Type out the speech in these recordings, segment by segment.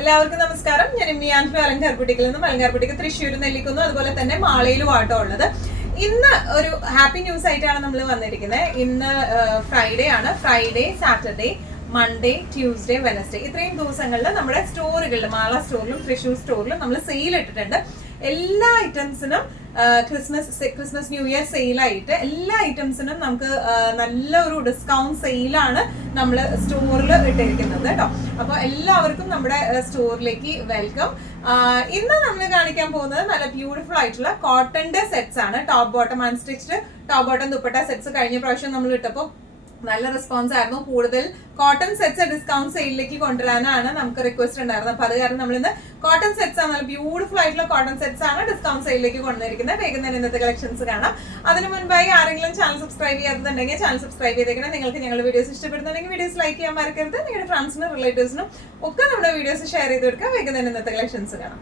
എല്ലാവർക്കും നമസ്കാരം. ഞാൻ ഇമ്മിയാൻഫു അലങ്കാർപുട്ടിക്കിൽ നിന്നും അലങ്കാർപുട്ടിക്ക് തൃശ്ശൂർ നെല്ലിക്കുന്നു, അതുപോലെ തന്നെ മാളയിലും ആട്ടോ ഉള്ളത്. ഇന്ന് ഒരു ഹാപ്പി ന്യൂസ് ആയിട്ടാണ് നമ്മൾ വന്നിരിക്കുന്നത്. ഇന്ന് ഫ്രൈഡേ ആണ്. Friday, Saturday, Monday, Tuesday, Wednesday ഇത്രയും ദിവസങ്ങളിൽ നമ്മുടെ സ്റ്റോറുകളിൽ, മാള സ്റ്റോറിലും തൃശ്ശൂർ സ്റ്റോറിലും നമ്മൾ സെയിൽ ഇട്ടിട്ടുണ്ട്. എല്ലാ ഐറ്റംസിനും ക്രിസ്മസ് ന്യൂ ഇയർ സെയിലായിട്ട് എല്ലാ ഐറ്റംസിനും നമുക്ക് നല്ല ഒരു ഡിസ്കൗണ്ട് സെയിലാണ് നമ്മൾ സ്റ്റോറിൽ ഇട്ടിരിക്കുന്നത് കേട്ടോ. അപ്പോൾ എല്ലാവർക്കും നമ്മുടെ സ്റ്റോറിലേക്ക് വെൽക്കം. ഇന്ന് നമ്മൾ കാണിക്കാൻ പോകുന്നത് നല്ല ബ്യൂട്ടിഫുൾ ആയിട്ടുള്ള കോട്ടന്റെ സെറ്റ്സ് ആണ്. Top bottom unstitched top bottom dupatta sets കഴിഞ്ഞ പ്രാവശ്യം നമ്മൾ ഇട്ടപ്പോൾ നല്ല റെസ്പോൺസ് ആയിരുന്നു. കൂടുതൽ കോട്ടൺ സെറ്റ്സ് ഡിസ്കൗണ്ട് സെയിലിലേക്ക് കൊണ്ടുവരാനാണ് നമുക്ക് റിക്വസ്റ്റ് ഉണ്ടായിരുന്നത്. അപ്പൊ അത് കാരണം നമ്മൾ ഇന്ന് കോട്ടൺ സെറ്റ്സ് ആണ്, നല്ല ബ്യൂട്ടിഫുൾ ആയിട്ടുള്ള കോട്ടൺ സെറ്റ്സ് ആണ് ഡിസ്കൗണ്ട് സെയിലിലേക്ക് കൊണ്ടുവന്നിരിക്കുന്നത്. വേഗം തന്നെ ഇന്നത്തെ കളക്ഷൻസ് കാണാം. അതിന് മുൻപായി ആരെങ്കിലും ചാനൽ സബ്സ്ക്രൈബ് ചെയ്യാത്തതുണ്ടെങ്കിൽ ചാനൽ സബ്സ്ക്രൈബ് ചെയ്തേക്കണം. നിങ്ങൾക്ക് ഞങ്ങളുടെ വീഡിയോസ് ഇഷ്ടപ്പെടുന്നുണ്ടെങ്കിൽ വീഡിയോസ് ലൈക്ക് ചെയ്യാൻ മറക്കരുത്. നിങ്ങളുടെ ഫ്രണ്ട്സിനും റിലേറ്റീവ്സിനും ഒക്കെ നമ്മുടെ വീഡിയോസ് ഷെയർ ചെയ്ത് കൊടുക്കുക. വേഗം തന്നെ ഇന്നത്തെ കളക്ഷൻസ് കാണാം.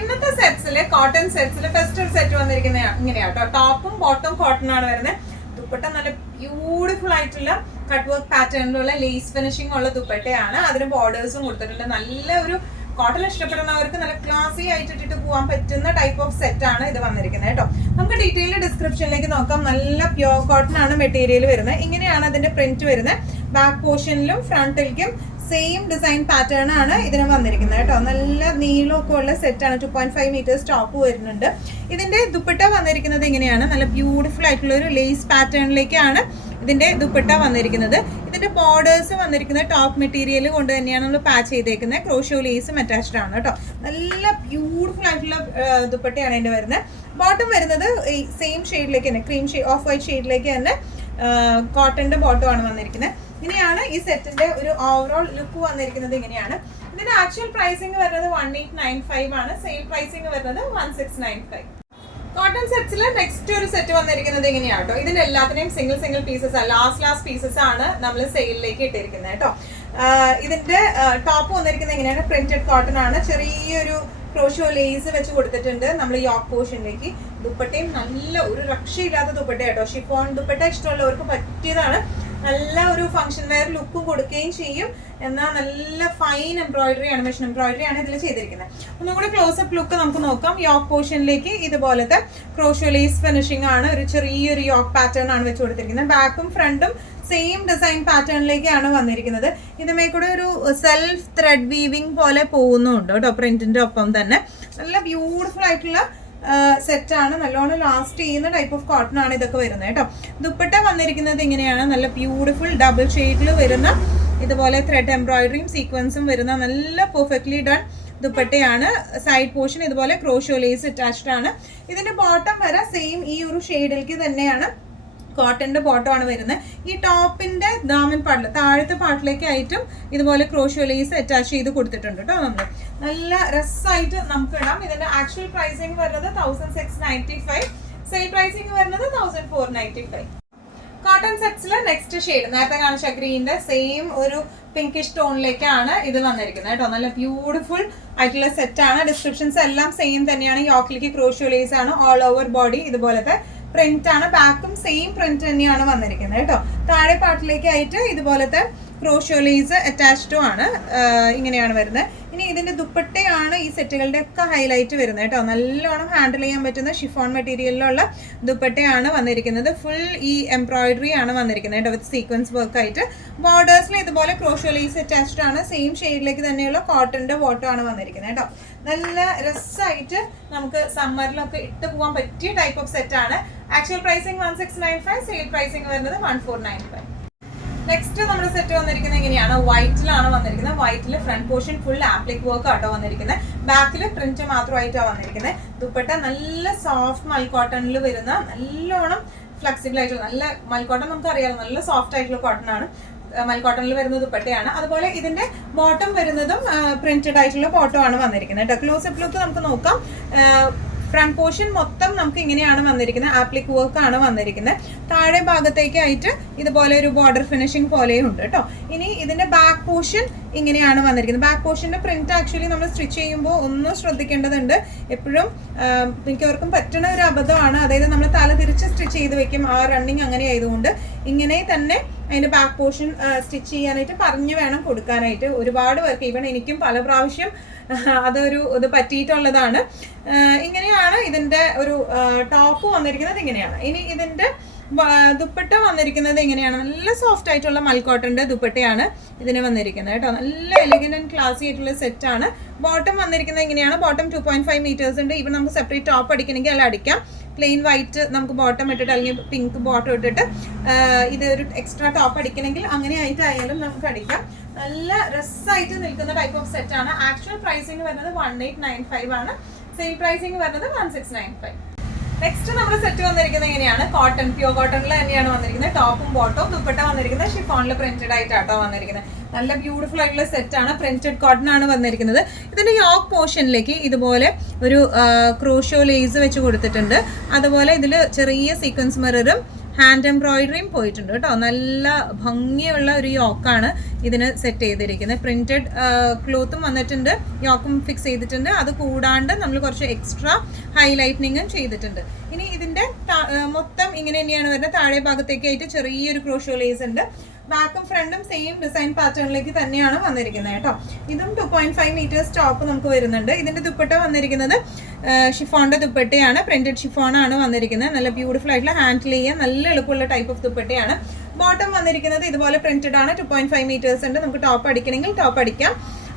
ഇന്നത്തെ സെറ്റ്സില് കോട്ടൺ സെറ്റ്സിൽ ഫസ്റ്റ് ഒരു സെറ്റ് വന്നിരിക്കുന്ന ഇങ്ങനെയാട്ടോ. ടോപ്പും ബോട്ടും കോട്ടൺ ആണ് വരുന്നത്. ദുപ്പട്ട നല്ല ബ്യൂട്ടിഫുൾ ആയിട്ടുള്ള കട്ട് വർക്ക് പാറ്റേണിലുള്ള ലേസ് ഫിനിഷിംഗ് ഉള്ള ദുപ്പട്ടയാണ്. അതിന് ബോർഡേഴ്സും കൊടുത്തിട്ടുണ്ട്. നല്ല ഒരു കോട്ടൺ ഇഷ്ടപ്പെടുന്നവർക്ക് നല്ല ക്ലാസി ആയിട്ട് ഇട്ടിട്ട് പോകാൻ പറ്റുന്ന ടൈപ്പ് ഓഫ് സെറ്റ് ആണ് ഇത് വന്നിരിക്കുന്നത് കേട്ടോ. നമുക്ക് ഡീറ്റെയിൽ ഡിസ്ക്രിപ്ഷനിലേക്ക് നോക്കാം. നല്ല പ്യോർ കോട്ടൺ ആണ് മെറ്റീരിയൽ വരുന്നത്. ഇങ്ങനെയാണ് അതിന്റെ പ്രിന്റ് വരുന്നത്. ബാക്ക് പോർഷനിലും ഫ്രണ്ടിലേക്കും സെയിം ഡിസൈൻ പാറ്റേൺ ആണ് ഇതിന് വന്നിരിക്കുന്നത് കേട്ടോ. നല്ല നീളമൊക്കെ ഉള്ള സെറ്റാണ്. 2.5 മീറ്റേഴ്സ് ടോപ്പ് വരുന്നുണ്ട്. ഇതിന്റെ ദുപ്പട്ട വന്നിരിക്കുന്നത് ഇങ്ങനെയാണ്. നല്ല ബ്യൂട്ടിഫുൾ ആയിട്ടുള്ള ഒരു ലേസ് പാറ്റേണിലേക്കാണ് ഇതിന്റെ ദുപ്പട്ട വന്നിരിക്കുന്നത്. ഇതിന്റെ ബോർഡേഴ്സ് വന്നിരിക്കുന്നത് ടോപ്പ് മെറ്റീരിയൽ കൊണ്ട് തന്നെയാണ് നമ്മൾ പാച്ച് ചെയ്തേക്കുന്നത്. ക്രോഷോ ലേസും അറ്റാച്ച്ഡ് ആണ് കേട്ടോ. നല്ല ബ്യൂട്ടിഫുൾ ആയിട്ടുള്ള ദുപ്പട്ടയാണ് ഇതിന്റെ വരുന്നത്. ബോട്ടം വരുന്നത് സെയിം ഷെയ്ഡിലേക്ക് തന്നെ, ക്രീം ഷെയ്ഡ്, ഓഫ് വൈറ്റ് ഷെയ്ഡിലേക്ക് തന്നെ കോട്ടന്റെ ബോട്ടം ആണ് വന്നിരിക്കുന്നത്. ഇങ്ങനെയാണ് ഈ സെറ്റിന്റെ ഒരു ഓവറോൾ ലുക്ക് വന്നിരിക്കുന്നത്. ഇങ്ങനെയാണ് ഇതിന്റെ ആക്ച്വൽ പ്രൈസിംഗ് വരുന്നത് 1895 ആണ്. സെയിൽ പ്രൈസിംഗ് വരുന്നത് 1695. കോട്ടൺ സെറ്റ്സിൽ നെക്സ്റ്റ് ഒരു സെറ്റ് വന്നിരിക്കുന്നത് ഇങ്ങനെയാട്ടോ. ഇതിന്റെ എല്ലാത്തിനെയും സിംഗിൾ പീസസ് ലാസ്റ്റ് പീസസ് ആണ് നമ്മൾ സെയിലിലേക്ക് ഇട്ടിരിക്കുന്നത് കേട്ടോ. ഇതിന്റെ ടോപ്പ് വന്നിരിക്കുന്നത് ഇങ്ങനെയാണ്. പ്രിന്റഡ് കോട്ടൺ ആണ്. ചെറിയൊരു ക്രോഷോ ലേസ് വെച്ച് കൊടുത്തിട്ടുണ്ട് നമ്മൾ യോക്ക് പോർഷനിലേക്ക്. ദുപ്പട്ടയും നല്ല ഒരു രക്ഷയില്ലാത്ത ദുപ്പട്ട കേട്ടോ. ഷിഫോൺ ദുപ്പട്ട ഇഷ്ടമുള്ളവർക്ക് പറ്റിയതാണ്. നല്ല ഒരു ഫംഗ്ഷൻ വെയർ ലുക്കും കൊടുക്കുകയും ചെയ്യും. എന്നാൽ നല്ല ഫൈൻ എംബ്രോയിഡറി ആണ്, മെഷീൻ എംബ്രോയിഡറി ആണ് ഇതിൽ ചെയ്തിരിക്കുന്നത്. ഒന്നുകൂടി ക്ലോസപ്പ് ലുക്ക് നമുക്ക് നോക്കാം. യോക്ക് പോർഷനിലേക്ക് ഇതുപോലത്തെ ക്രോഷോ ലേസ് ഫിനിഷിംഗ് ആണ്. ഒരു ചെറിയൊരു യോക്ക് പാറ്റേൺ ആണ് വെച്ച് കൊടുത്തിരിക്കുന്നത്. ബാക്കും ഫ്രണ്ടും സെയിം ഡിസൈൻ പാറ്റേണിലേക്കാണ് വന്നിരിക്കുന്നത്. ഇതുമേ കൂടെ ഒരു സെൽഫ് ത്രെഡ് വീവിംഗ് പോലെ പോകുന്നുണ്ട് കേട്ടോ. പ്രിന്റിന്റെ ഒപ്പം തന്നെ നല്ല ബ്യൂട്ടിഫുൾ ആയിട്ടുള്ള സെറ്റാണ്. നല്ലോണം ലാസ്റ്റ് ചെയ്യുന്ന ടൈപ്പ് ഓഫ് കോട്ടൺ ആണ് ഇതൊക്കെ വരുന്നത് കേട്ടോ. ദുപ്പട്ട വന്നിരിക്കുന്നത് ഇങ്ങനെയാണ്. നല്ല ബ്യൂട്ടിഫുൾ ഡബിൾ ഷെയ്ഡിൽ വരുന്ന ഇതുപോലെ ത്രെഡ് എംബ്രോയിഡറിയും സീക്വൻസും വരുന്ന നല്ല പെർഫെക്റ്റ്ലി ഡൺ ദുപ്പട്ടയാണ്. സൈഡ് പോർഷൻ ഇതുപോലെ ക്രോഷോ ലേസ് അറ്റാച്ച്ഡ് ആണ്. ഇതിന്റെ ബോട്ടം വരെ സെയിം ഈ ഒരു ഷെയ്ഡിലേക്ക് തന്നെയാണ് കോട്ടന്റെ ബോട്ടം ആണ് വരുന്നത്. ഈ ടോപ്പിന്റെ ദാമൻ പാർട്ടിൽ താഴത്തെ പാർട്ടിലേക്കായിട്ടും ഇതുപോലെ ക്രോഷോ ലേസ് അറ്റാച്ച് ചെയ്ത് കൊടുത്തിട്ടുണ്ട് കേട്ടോ. നമ്മൾ നല്ല രസമായിട്ട് നമുക്ക് ഇടാം. ഇതിന്റെ ആക്ച്വൽ പ്രൈസിംഗ് വരുന്നത് 1695. സെയിൽ പ്രൈസിംഗ് വരുന്നത് 1495. കോട്ടൺ സെറ്റ്സിലെ നെക്സ്റ്റ് ഷെയ്ഡ് നേരത്തെ കാണിച്ച ഗ്രീനിന്റെ സെയിം ഒരു പിങ്കിഷ് ടോണിലേക്കാണ് ഇത് വന്നിരിക്കുന്നത് കേട്ടോ. നല്ല ബ്യൂട്ടിഫുൾ ആയിട്ടുള്ള സെറ്റാണ്. ഡിസ്ക്രിപ്ഷൻസ് എല്ലാം സെയിം തന്നെയാണ്. യോക്കിലേക്ക് ക്രോഷോ ലേസ് ആണ്. ഓൾ ഓവർ ബോഡി ഇതുപോലത്തെ പ്രിന്റ് ആണ്. ബാക്കും സെയിം പ്രിന്റ് തന്നെയാണ് വന്നിരിക്കുന്നത് കേട്ടോ. താഴെ പാർട്ടിലേക്ക് ആയിട്ട് ഇതുപോലത്തെ ക്രോഷോ ലേസ് അറ്റാച്ച്ഡും ആണ്. ഇങ്ങനെയാണ് വരുന്നത്. ഇനി ഇതിന്റെ ദുപ്പട്ടയാണ് ഈ സെറ്റുകളുടെ ഒക്കെ ഹൈലൈറ്റ് വരുന്നത് കേട്ടോ. നല്ലോണം ഹാൻഡിൽ ചെയ്യാൻ പറ്റുന്ന ഷിഫോൺ മെറ്റീരിയലിലുള്ള ദുപ്പട്ടയാണ് വന്നിരിക്കുന്നത്. ഫുൾ ഈ എംബ്രോയിഡറി ആണ് വന്നിരിക്കുന്നത് കേട്ടോ, വിത്ത് സീക്വൻസ് വർക്ക് ആയിട്ട്. ബോർഡേഴ്സിൽ ഇതുപോലെ ക്രോഷോ ലേസ് അറ്റാച്ച്ഡ് ആണ്. സെയിം ഷെയ്ഡിലേക്ക് തന്നെയുള്ള കോട്ടന്റെ ബോട്ടം ആണ് വന്നിരിക്കുന്നത് കേട്ടോ. നല്ല രസമായിട്ട് നമുക്ക് സമ്മറിലൊക്കെ ഇട്ട് പോകാൻ പറ്റിയ ടൈപ്പ് ഓഫ് സെറ്റ് ആണ്. Actual pricing 1695. സെയിൽ പ്രൈസിംഗ് വരുന്നത് 1495. നെക്സ്റ്റ് നമ്മുടെ സെറ്റ് വന്നിരിക്കുന്നത് ഇങ്ങനെയാണ്. വൈറ്റിലാണ് വന്നിരിക്കുന്നത്. വൈറ്റിൽ front portion full applique work ആട്ടോ വന്നിരിക്കുന്നത്. ബാക്കിൽ പ്രിന്റ് മാത്രമായിട്ടാണ് വന്നിരിക്കുന്നത്. ദുപ്പട്ട നല്ല സോഫ്റ്റ് മൽക്കോട്ടണിൽ വരുന്ന നല്ലോണം ഫ്ലെക്സിബിൾ ആയിട്ടുള്ള നല്ല മൽക്കോട്ടൺ നമുക്ക് അറിയാമല്ലോ, നല്ല സോഫ്റ്റ് ആയിട്ടുള്ള കോട്ടൺ ആണ്. മൽക്കോട്ടണിൽ വരുന്ന ദുപ്പട്ടയാണ്. അതുപോലെ ഇതിന്റെ ബോട്ടം വരുന്നതും പ്രിന്റഡ് ആയിട്ടുള്ള ബോട്ടം ആണ് വന്നിരിക്കുന്നത് കേട്ടോ. ക്ലോസപ്പ് ലുക്ക് നമുക്ക് നോക്കാം. ഫ്രണ്ട് പോർഷൻ മൊത്തം നമുക്ക് ഇങ്ങനെയാണ് വന്നിരിക്കുന്നത്. ആപ്ലിക് വർക്ക് ആണ് വന്നിരിക്കുന്നത്. താഴെ ഭാഗത്തേക്കായിട്ട് ഇതുപോലെ ഒരു ബോർഡർ ഫിനിഷിംഗ് പോലെയും ഉണ്ട് കേട്ടോ. ഇനി ഇതിന്റെ ബാക്ക് പോർഷൻ ഇങ്ങനെയാണ് വന്നിരിക്കുന്നത്. ബാക്ക് പോർഷന്റെ പ്രിന്റ് ആക്ച്വലി നമ്മൾ സ്റ്റിച്ച് ചെയ്യുമ്പോൾ ഒന്ന് ശ്രദ്ധിക്കേണ്ടതുണ്ട്. എപ്പോഴും മിക്കവർക്കും പറ്റുന്ന ഒരു അബദ്ധമാണ്. അതായത് നമ്മൾ തല തിരിച്ച് സ്റ്റിച്ച് ചെയ്ത് വെക്കും. ആ റണ്ണിങ് അങ്ങനെ ആയതുകൊണ്ട് ഇങ്ങനെ തന്നെ അതിൻ്റെ ബാക്ക് പോർഷൻ സ്റ്റിച്ച് ചെയ്യാനായിട്ട് പറഞ്ഞു വേണം കൊടുക്കാനായിട്ട്. ഒരുപാട് പേർക്ക് ഈവൻ എനിക്കും പല പ്രാവശ്യം ഇത് പറ്റിയിട്ടുള്ളതാണ്. ഇങ്ങനെയാണ് ഇതിൻ്റെ ഒരു ടോപ്പ് വന്നിരിക്കുന്നത്. ഇങ്ങനെയാണ്. ഇനി ഇതിൻ്റെ ദുപ്പട്ട വന്നിരിക്കുന്നത് എങ്ങനെയാണ്? നല്ല സോഫ്റ്റ് ആയിട്ടുള്ള മൽക്കോട്ടൻ്റെ ദുപ്പട്ടയാണ് ഇതിന് വന്നിരിക്കുന്നത് കേട്ടോ. നല്ല എലിഗന്റ് ആൻഡ് ക്ലാസി ആയിട്ടുള്ള സെറ്റാണ്. ബോട്ടം വന്നിരിക്കുന്നത് എങ്ങനെയാണ്? ബോട്ടം 2.5 മീറ്റേഴ്സ് ഉണ്ട്. ഇവൻ നമുക്ക് സെപ്പറേറ്റ് ടോപ്പ് അടിക്കണമെങ്കിൽ അല്ല അടിക്കാം. പ്ലെയിൻ വൈറ്റ് നമുക്ക് ബോട്ടം ഇട്ടിട്ട് അല്ലെങ്കിൽ പിങ്ക് ബോട്ടം ഇട്ടിട്ട് ഇത് ഒരു എക്സ്ട്രാ ടോപ്പ് അടിക്കണമെങ്കിൽ അങ്ങനെ ആയിട്ടായാലും നമുക്ക് അടിക്കാം. നല്ല രസമായിട്ട് നിൽക്കുന്ന ടൈപ്പ് ഓഫ് സെറ്റാണ്. ആക്ച്വൽ പ്രൈസിങ് വരുന്നത് 1895 ആണ്. സെയിൽ പ്രൈസിങ് വരുന്നത് 1695. നെക്സ്റ്റ് നമ്മുടെ സെറ്റ് വന്നിരിക്കുന്നത് എങ്ങനെയാണ്? കോട്ടൺ, പ്യൂർ കോട്ടണിൽ തന്നെയാണ് വന്നിരിക്കുന്നത്. ടോപ്പും ബോട്ടവും. ദുപ്പട്ട വന്നിരിക്കുന്നത് ഷിഫോണിൽ പ്രിന്റഡ് ആയിട്ടാട്ടോ വന്നിരിക്കുന്നത്. നല്ല ബ്യൂട്ടിഫുൾ ആയിട്ടുള്ള സെറ്റാണ്. പ്രിന്റഡ് കോട്ടൺ ആണ് വന്നിരിക്കുന്നത്. ഇതിന്റെ യോക്ക് പോർഷനിലേക്ക് ഇതുപോലെ ഒരു ക്രോഷോ ലേസ് വെച്ച് കൊടുത്തിട്ടുണ്ട്. അതുപോലെ ഇതിൽ ചെറിയ സീക്വൻസ് മിററും ഹാൻഡ് എംബ്രോയിഡറിയും പോയിട്ടുണ്ട് കേട്ടോ. നല്ല ഭംഗിയുള്ള ഒരു യോക്കാണ് ഇതിന് സെറ്റ് ചെയ്തിരിക്കുന്നത്. പ്രിന്റഡ് ക്ലോത്തും വന്നിട്ടുണ്ട്, യോക്കും ഫിക്സ് ചെയ്തിട്ടുണ്ട്. അത് കൂടാണ്ട് നമ്മൾ കുറച്ച് എക്സ്ട്രാ ഹൈലൈറ്റനിങ്ങും ചെയ്തിട്ടുണ്ട്. ഇനി ഇതിന്റെ മൊത്തം ഇങ്ങനെ തന്നെയാണ് വരുന്നത്. താഴെ ഭാഗത്തേക്കായിട്ട് ചെറിയൊരു ക്രോഷോ ലേസ് ഉണ്ട്. ബാക്കും ഫ്രണ്ടും സെയിം ഡിസൈൻ പാറ്റേണിലേക്ക് തന്നെയാണ് വന്നിരിക്കുന്നത് കേട്ടോ. ഇതും 2.5 മീറ്റേഴ്സ് ടോപ്പ് നമുക്ക് വരുന്നുണ്ട്. ഇതിന്റെ ദുപ്പട്ട വന്നിരിക്കുന്നത് ഷിഫോണിന്റെ ദുപ്പട്ടയാണ്. പ്രിന്റഡ് ഷിഫോണാണ് വന്നിരിക്കുന്നത്. നല്ല ബ്യൂട്ടിഫുൾ ആയിട്ടുള്ള ഹാൻഡിൽ ചെയ്യാൻ നല്ല എളുപ്പമുള്ള ടൈപ്പ് ഓഫ് ദുപ്പട്ടയാണ്. ബോട്ടം വന്നിരിക്കുന്നത് ഇതുപോലെ പ്രിന്റഡ് ആണ്. 2.5 മീറ്റേഴ്സ് ഉണ്ട്. നമുക്ക് ടോപ്പ് അടിക്കണമെങ്കിൽ ടോപ്പ് അടിക്കാം,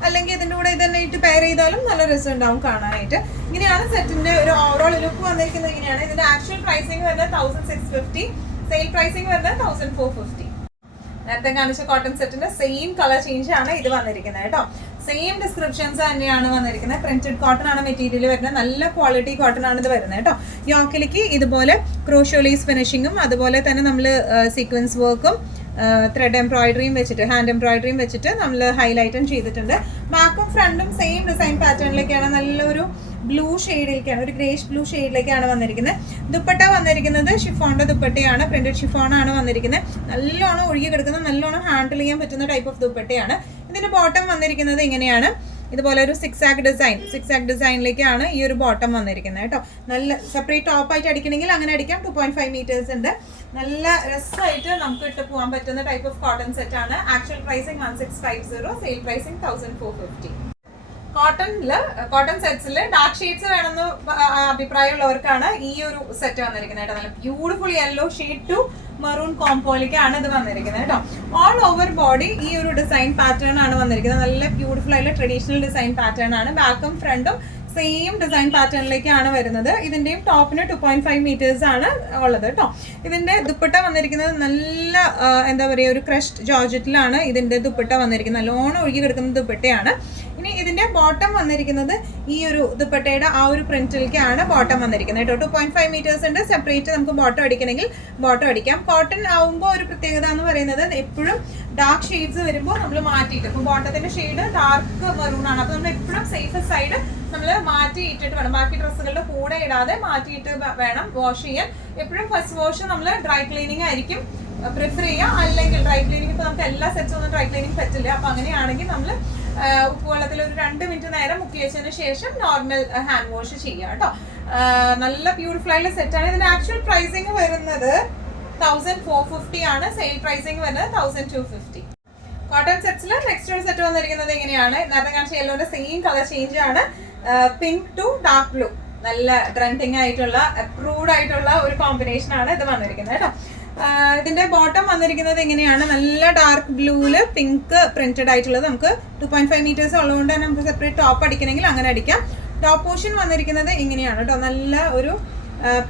അല്ലെങ്കിൽ ഇതിൻ്റെ കൂടെ ഇതന്നെ ഇട്ട് പെയർ ചെയ്താലും നല്ല രസം ഉണ്ടാവും കാണാനായിട്ട്. ഇങ്ങനെയാണ് സെറ്റിന്റെ ഒരു ഓവറോൾ ലുക്ക് വന്നിരിക്കുന്നത്. ഇങ്ങനെയാണ്. ഇതിന്റെ ആക്ച്വൽ പ്രൈസിങ് വരുന്നത് 1650, സെയിൽ പ്രൈസിങ് വരുന്നത് 1450. നേരത്തെ കാണിച്ച കോട്ടൺ സെറ്റിന്റെ സെയിം കളർ ചേഞ്ച് ആണ് ഇത് വന്നിരിക്കുന്നത് കേട്ടോ. സെയിം ഡിസ്ക്രിപ്ഷൻസ് തന്നെയാണ് വന്നിരിക്കുന്നത്. പ്രിന്റഡ് കോട്ടൺ ആണ് മെറ്റീരിയൽ വരുന്നത്. നല്ല ക്വാളിറ്റി കോട്ടൺ ആണ് ഇത് വരുന്നത് കേട്ടോ. യോക്കിലേക്ക് ഇതുപോലെ ക്രോഷോ ലേസ് ഫിനിഷിങ്ങും അതുപോലെ തന്നെ നമ്മൾ സീക്വൻസ് വർക്കും ത്രെഡ് എംബ്രോയിഡറിയും വെച്ചിട്ട് ഹാൻഡ് എംബ്രോയിഡറിയും വെച്ചിട്ട് നമ്മൾ ഹൈലൈറ്റും ചെയ്തിട്ടുണ്ട്. ബാക്കും ഫ്രണ്ടും സെയിം ഡിസൈൻ പാറ്റേണിലേക്കാണ്. നല്ലൊരു ബ്ലൂ ഷെയ്ഡിലേക്കാണ്, ഒരു ഗ്രേഷ് ബ്ലൂ ഷെയ്ഡിലേക്കാണ് വന്നിരിക്കുന്നത്. ദുപ്പട്ട വന്നിരിക്കുന്നത് ഷിഫോണിന്റെ ദുപ്പട്ടയാണ്. പ്രിന്റഡ് ഷിഫോണാണ് വന്നിരിക്കുന്നത്. നല്ലോണം ഒഴുകി കിടക്കുന്ന, നല്ലോണം ഹാൻഡിൽ ചെയ്യാൻ പറ്റുന്ന ടൈപ്പ് ഓഫ് ദുപ്പട്ടയാണ്. ഇതിന്റെ ബോട്ടം വന്നിരിക്കുന്നത് ഇങ്ങനെയാണ്. ഇതുപോലെ ഒരു സിക്സാക് ഡിസൈനിലേക്കാണ് ഈ ഒരു ബോട്ടം വന്നിരിക്കുന്നത് കേട്ടോ. നല്ല സെപ്പറേറ്റ് ടോപ്പ് ആയിട്ട് അടിക്കണമെങ്കിൽ അങ്ങനെ അടിക്കാം. 2.5 മീറ്റേഴ്സ് ഉണ്ട്. നല്ല രസമായിട്ട് നമുക്ക് ഇട്ട് പോകാൻ പറ്റുന്ന ടൈപ്പ് ഓഫ് കോട്ടൺ സെറ്റ് ആണ്. Actual pricing 1650, sale pricing 1450. Cotton സെറ്റ്സിൽ ഡാർക്ക് ഷെയ്ഡ്സ് വേണമെന്ന് അഭിപ്രായമുള്ളവർക്കാണ് ഈ ഒരു സെറ്റ് വന്നിരിക്കുന്നത് കേട്ടോ. നല്ല beautiful yellow shade to maroon കോംപോയിലേക്കാണ് ഇത് വന്നിരിക്കുന്നത് കേട്ടോ. ഓൾ ഓവർ ബോഡി ഈ ഒരു ഡിസൈൻ പാറ്റേൺ ആണ് വന്നിരിക്കുന്നത്. നല്ല ബ്യൂട്ടിഫുൾ ആയിട്ടുള്ള ട്രഡീഷണൽ ഡിസൈൻ പാറ്റേൺ ആണ്. ബാക്കും ഫ്രണ്ടും സെയിം ഡിസൈൻ പാറ്റേണിലേക്കാണ് വരുന്നത്. ഇതിന്റെയും ടോപ്പിന് 2.5 മീറ്റേഴ്സ് ആണ് ഉള്ളത് കേട്ടോ. ഇതിന്റെ ദുപ്പട്ട വന്നിരിക്കുന്നത് നല്ല എന്താ പറയുക, ഒരു ക്രഷ്ഡ് ജോർജറ്റിലാണ് ഇതിന്റെ ദുപ്പട്ട വന്നിരിക്കുന്നത്. നല്ലോണം ഒഴുകി കിടക്കുന്ന ദുപ്പട്ടയാണ്. ഇനി ഇതിന്റെ ബോട്ടം വന്നിരിക്കുന്നത് ഈ ഒരു ദുപ്പട്ടയുടെ ആ ഒരു പ്രിന്റിലേക്കാണ് ബോട്ടം വന്നിരിക്കുന്നത് കേട്ടോ. 2.5 മീറ്റേഴ്സ് ഉണ്ട്. സെപ്പറേറ്റ് നമുക്ക് ബോട്ടം അടിക്കണമെങ്കിൽ ബോട്ടം അടിക്കാം. കോട്ടൺ ആവുമ്പോൾ ഒരു പ്രത്യേകത എന്ന് പറയുന്നത് എപ്പോഴും ഡാർക്ക് ഷെയ്ഡ്സ് വരുമ്പോൾ നമ്മൾ മാറ്റിയിട്ട്, ഇപ്പോൾ ബോട്ടത്തിന്റെ ഷെയ്ഡ് ഡാർക്ക് മെറൂൺ ആണ്. അപ്പോൾ നമ്മൾ എപ്പോഴും സേഫസ്റ്റ് സൈഡ് നമ്മൾ മാറ്റിയിട്ടിട്ട് വേണം, ബാക്കി ഡ്രസ്സുകളുടെ കൂടെ ഇടാതെ മാറ്റിയിട്ട് വേണം വാഷ് ചെയ്യാൻ. എപ്പോഴും ഫസ്റ്റ് വാഷ് നമ്മൾ ഡ്രൈ ക്ലീനിങ് ആയിരിക്കും പ്രിഫർ ചെയ്യുക. അല്ലെങ്കിൽ ഡ്രൈ ക്ലീനിങ് ഇപ്പോൾ നമുക്ക് എല്ലാ സെറ്റ്സും ഒന്നും ഡ്രൈ ക്ലീനിങ് പറ്റില്ല. അപ്പോൾ അങ്ങനെയാണെങ്കിൽ നമ്മൾ ഉപ്പുവെള്ളത്തിൽ ഒരു 2 മിനിറ്റ് നേരം മുക്കി വെച്ചതിന് ശേഷം നോർമൽ ഹാൻഡ് വാഷ് ചെയ്യാം കേട്ടോ. നല്ല ബ്യൂട്ടിഫുൾ ആയിട്ടുള്ള സെറ്റാണ്. ഇതിന്റെ ആക്ച്വൽ പ്രൈസിങ് വരുന്നത് 1450 ആണ്. സെയിൽ പ്രൈസിങ് വരുന്നത് 1250. കോട്ടൺ സെറ്റ്സിൽ നെക്സ്റ്റ് ഒരു സെറ്റ് വന്നിരിക്കുന്നത് എങ്ങനെയാണ്? നേരത്തെ കാണിച്ച യെല്ലോന്റെ സെയിം കളർ ചേഞ്ച് ആണ്. പിങ്ക് ടു ഡാർക്ക് ബ്ലൂ, നല്ല ട്രെൻഡിങ് ആയിട്ടുള്ള അപ്രൂവ്ഡ് ആയിട്ടുള്ള ഒരു കോമ്പിനേഷൻ ആണ് ഇത് വന്നിരിക്കുന്നത് കേട്ടോ. ഇതിന്റെ ബോട്ടം വന്നിരിക്കുന്നത് എങ്ങനെയാണ്? നല്ല ഡാർക്ക് ബ്ലൂവില് പിങ്ക് പ്രിന്റഡ് ആയിട്ടുള്ളത്. നമുക്ക് 2.5 മീറ്റേഴ്സ് ഉള്ളതുകൊണ്ട് തന്നെ നമുക്ക് സെപ്പറേറ്റ് ടോപ്പ് അടിക്കണമെങ്കിൽ അങ്ങനെ അടിക്കാം. ടോപ്പ് പോർഷൻ വന്നിരിക്കുന്നത് ഇങ്ങനെയാണ് കേട്ടോ. നല്ല ഒരു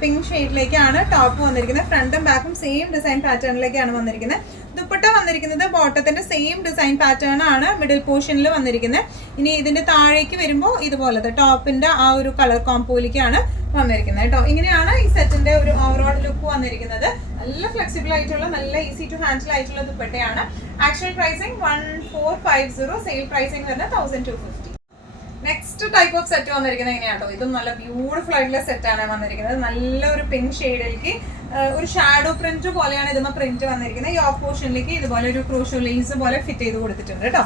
പിങ്ക് ഷെയ്ഡിലേക്കാണ് ടോപ്പ് വന്നിരിക്കുന്നത്. ഫ്രണ്ടും ബാക്കും സെയിം ഡിസൈൻ പാറ്റേണിലേക്കാണ് വന്നിരിക്കുന്നത്. ദുപ്പട്ട വന്നിരിക്കുന്നത് ബോട്ടത്തിന്റെ സെയിം ഡിസൈൻ പാറ്റേൺ ആണ് മിഡിൽ പോർഷനിൽ വന്നിരിക്കുന്നത്. ഇനി ഇതിന്റെ താഴേക്ക് വരുമ്പോൾ ഇതുപോലത്തെ ടോപ്പിന്റെ ആ ഒരു കളർ കോമ്പോയിലേക്കാണ് വന്നിരിക്കുന്നത് കേട്ടോ. ഇങ്ങനെയാണ് ഈ സെറ്റിന്റെ ഒരു ഓവറോൾ ലുക്ക് വന്നിരിക്കുന്നത്. നല്ല ഫ്ലെക്സിബിൾ ആയിട്ടുള്ള, നല്ല ഈസി ടു ഹാൻഡിൽ ആയിട്ടുള്ള ദുപ്പട്ടയാണ്. ആക്ച്വൽ പ്രൈസിങ് 1450, സെയിൽ പ്രൈസിങ് വരുന്നത് 1250. നെക്സ്റ്റ് ടൈപ്പ് ഓഫ് സെറ്റ് വന്നിരിക്കുന്നത് എങ്ങനെയാട്ടോ? ഇതും നല്ല ബ്യൂട്ടിഫുൾ ആയിട്ടുള്ള സെറ്റാണ് വന്നിരിക്കുന്നത്. നല്ലൊരു പിങ്ക് ഷെയ്ഡിലേക്ക് ഒരു ഷാഡോ പ്രിന്റ് പോലെയാണ് ഇതുമ്മ പ്രിന്റ് വന്നിരിക്കുന്നത്. ഈ ഓഫ് പോർഷനിലേക്ക് ഇതുപോലെ ഒരു ക്രോഷോ ലേസ് പോലെ ഫിറ്റ് ചെയ്ത് കൊടുത്തിട്ടുണ്ട് കേട്ടോ.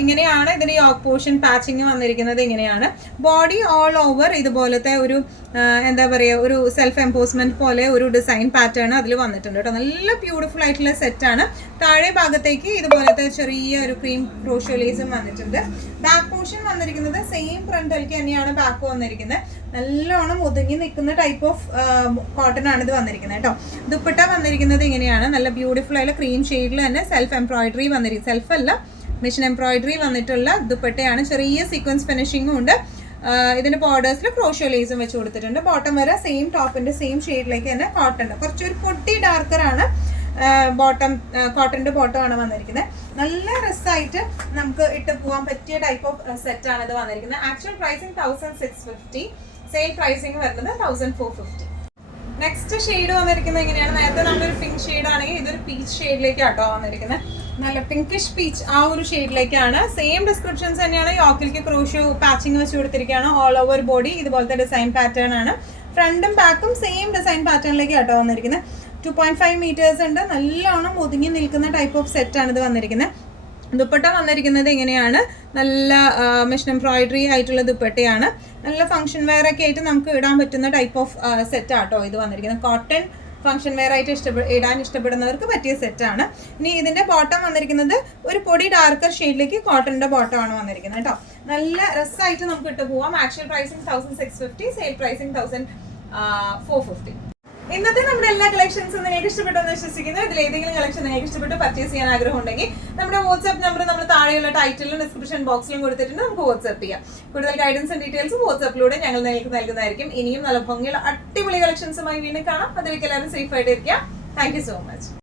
ഇങ്ങനെയാണ് ഇതിന്റെ യോക്ക് പോർഷൻ പാച്ചിങ് വന്നിരിക്കുന്നത്. ഇങ്ങനെയാണ് ബോഡി ഓൾ ഓവർ ഇതുപോലത്തെ ഒരു എന്താ പറയുക, ഒരു സെൽഫ് എംപോസ്മെന്റ് പോലെ ഒരു ഡിസൈൻ പാറ്റേൺ അതിൽ വന്നിട്ടുണ്ട് കേട്ടോ. നല്ല ബ്യൂട്ടിഫുൾ ആയിട്ടുള്ള സെറ്റാണ്. താഴെ ഭാഗത്തേക്ക് ഇതുപോലത്തെ ചെറിയ ഒരു ക്രീം ക്രോഷ്യോ ലേസും വന്നിട്ടുണ്ട്. ബാക്ക് പോർഷൻ വന്നിരിക്കുന്നത് സെയിം ഫ്രണ്ടൽക്ക് തന്നെയാണ് ബാക്ക് വന്നിരിക്കുന്നത്. നല്ലോണം ഒതുങ്ങി നിൽക്കുന്ന ടൈപ്പ് ഓഫ് കോട്ടൺ ആണ് ഇത് വന്നിരിക്കുന്നത് കേട്ടോ. ദുപ്പട്ട വന്നിരിക്കുന്നത് ഇങ്ങനെയാണ്, നല്ല ബ്യൂട്ടിഫുൾ ആയിട്ടുള്ള ക്രീം ഷെയ്ഡിൽ തന്നെ സെൽഫ് എംബ്രോയിഡറി വന്നിരിക്കും, സെൽഫ് അല്ല മെഷീൻ എംബ്രോയിഡറി വന്നിട്ടുള്ള ദുപ്പട്ടയാണ്. ചെറിയ സീക്വൻസ് ഫിനിഷിങ്ങും ഉണ്ട്. ഇതിന്റെ ബോർഡേഴ്സിൽ ക്രോഷ്യോ ലേസും വെച്ച് കൊടുത്തിട്ടുണ്ട്. ബോട്ടം വരെ സെയിം ടോപ്പിന്റെ സെയിം ഷെയ്ഡിലേക്ക് തന്നെ കോട്ടൺ, കുറച്ചൊരു പൊട്ടി ഡാർക്കർ ആണ് ബോട്ടം, കോട്ടന്റെ ബോട്ടം ആണ് വന്നിരിക്കുന്നത്. നല്ല രസമായിട്ട് നമുക്ക് ഇട്ട് പോകാൻ പറ്റിയ ടൈപ്പ് ഓഫ് സെറ്റ് ആണ് ഇത് വന്നിരിക്കുന്നത്. ആക്ച്വൽ പ്രൈസിങ് 1650, സെയിൽ പ്രൈസിങ് വരുന്നത് 1450. നെക്സ്റ്റ് ഷെയ്ഡ് വന്നിരിക്കുന്നത് എങ്ങനെയാണ്, നേരത്തെ നമ്മളൊരു പിങ്ക് ഷെയ്ഡ് ആണെങ്കിൽ ഇതൊരു പീച്ച് ഷെയ്ഡിലേക്കാട്ടോ വന്നിരിക്കുന്നത്. നല്ല പിങ്കിഷ് പീച്ച് ആ ഒരു ഷെയ്ഡിലേക്കാണ്. സെയിം ഡിസ്ക്രിപ്ഷൻസ് തന്നെയാണ്. യോക്കിലേക്ക് ക്രോഷ്യോ പാച്ചിങ് വെച്ച് കൊടുത്തിരിക്കുകയാണ്. ഓൾ ഓവർ ബോഡി ഇതുപോലത്തെ ഡിസൈൻ പാറ്റേൺ ആണ്. ഫ്രണ്ടും ബാക്കും സെയിം ഡിസൈൻ പാറ്റേണിലേക്ക് ആട്ടോ വന്നിരിക്കുന്നത്. 2.5 meters ഉണ്ട്. നല്ലോണം ഒതുങ്ങി നിൽക്കുന്ന ടൈപ്പ് ഓഫ് സെറ്റ് ആണ് ഇത് വന്നിരിക്കുന്നത്. ദുപ്പട്ട വന്നിരിക്കുന്നത് ഇങ്ങനെയാണ്, നല്ല മെഷീൻ എംബ്രോയിഡറി ആയിട്ടുള്ള ദുപ്പട്ടയാണ്. നല്ല ഫംഗ്ഷൻ വെയർ ഒക്കെ ആയിട്ട് നമുക്ക് ഇടാൻ പറ്റുന്ന ടൈപ്പ് ഓഫ് സെറ്റ് ആട്ടോ ഇത് വന്നിരിക്കുന്നത്. കോട്ടൺ ഫംഗ്ഷൻ വെയർ ആയിട്ട് ഇടാൻ ഇഷ്ടപ്പെടുന്നവർക്ക് പറ്റിയ സെറ്റാണ്. ഇനി ഇതിന്റെ ബോട്ടം വന്നിരിക്കുന്നത് ഒരു പൊടി ഡാർക്കർ ഷെയ്ഡിലേക്ക് കോട്ടന്റെ ബോട്ടം ആണ് വന്നിരിക്കുന്നത് കേട്ടോ. നല്ല രസമായിട്ട് നമുക്ക് ഇട്ട് പോവാം. Actual pricing 1650, sale pricing 1450. ഇന്നത്തെ നമ്മുടെ എല്ലാ കളക്ഷൻസും നിങ്ങൾക്ക് ഇഷ്ടപ്പെട്ടെന്ന് വിശ്വസിക്കുന്നു. ഇതിൽ ഏതെങ്കിലും കളക്ഷൻ നിങ്ങൾക്ക് ഇഷ്ടപ്പെട്ട് പർച്ചേസ് ചെയ്യാൻ ആഗ്രഹം ഉണ്ടെങ്കിൽ നമ്മുടെ വാട്സ്ആപ്പ് നമ്പർ നമ്മൾ താഴെയുള്ള ടൈറ്റിലും ഡിസ്ക്രിപ്ഷൻ ബോക്സിലും കൊടുത്തിട്ടുണ്ട്, നമുക്ക് വാട്സ്ആപ്പ് ചെയ്യാം. കൂടുതൽ ഗൈഡൻസും ഡീറ്റെയിൽസും വാട്സ്ആപ്പിലൂടെ ഞങ്ങൾ നിങ്ങൾക്ക് നൽകുന്നതായിരിക്കും. ഇനിയും നല്ല ഭംഗിയുള്ള അടിപൊളി കളക്ഷൻസുമായി വീണ്ടും കാണാം. അതിലേക്ക് എല്ലാവരും സേഫ് ആയിട്ട് ഇരിക്കാം. Thank you so much.